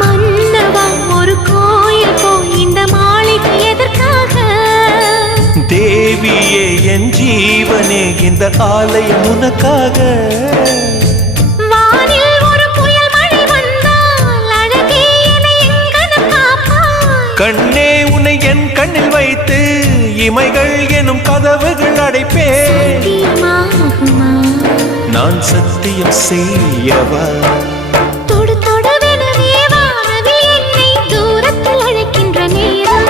மன்னவா ஒரு கோயில் இந்த மாளிகை எதற்காக? தேவியே என் ஜீவனே இந்த ஆலயம் உனக்காக. வானில் ஒரு புயல் மழை வந்தால் அழகே என்னை எங்கனம் காப்பாய். கண்ணே உன்னை என் கண்ணில் வைத்து இமைகள் எனும் கதவுகள் அடைப்பேன். சத்தியமாகுமா? நான் சத்தியம் செய்யவா? தொடு தொடுவெனவே வானவில் என்னை தூரத்தில் அழைக்கின்ற நேரம்.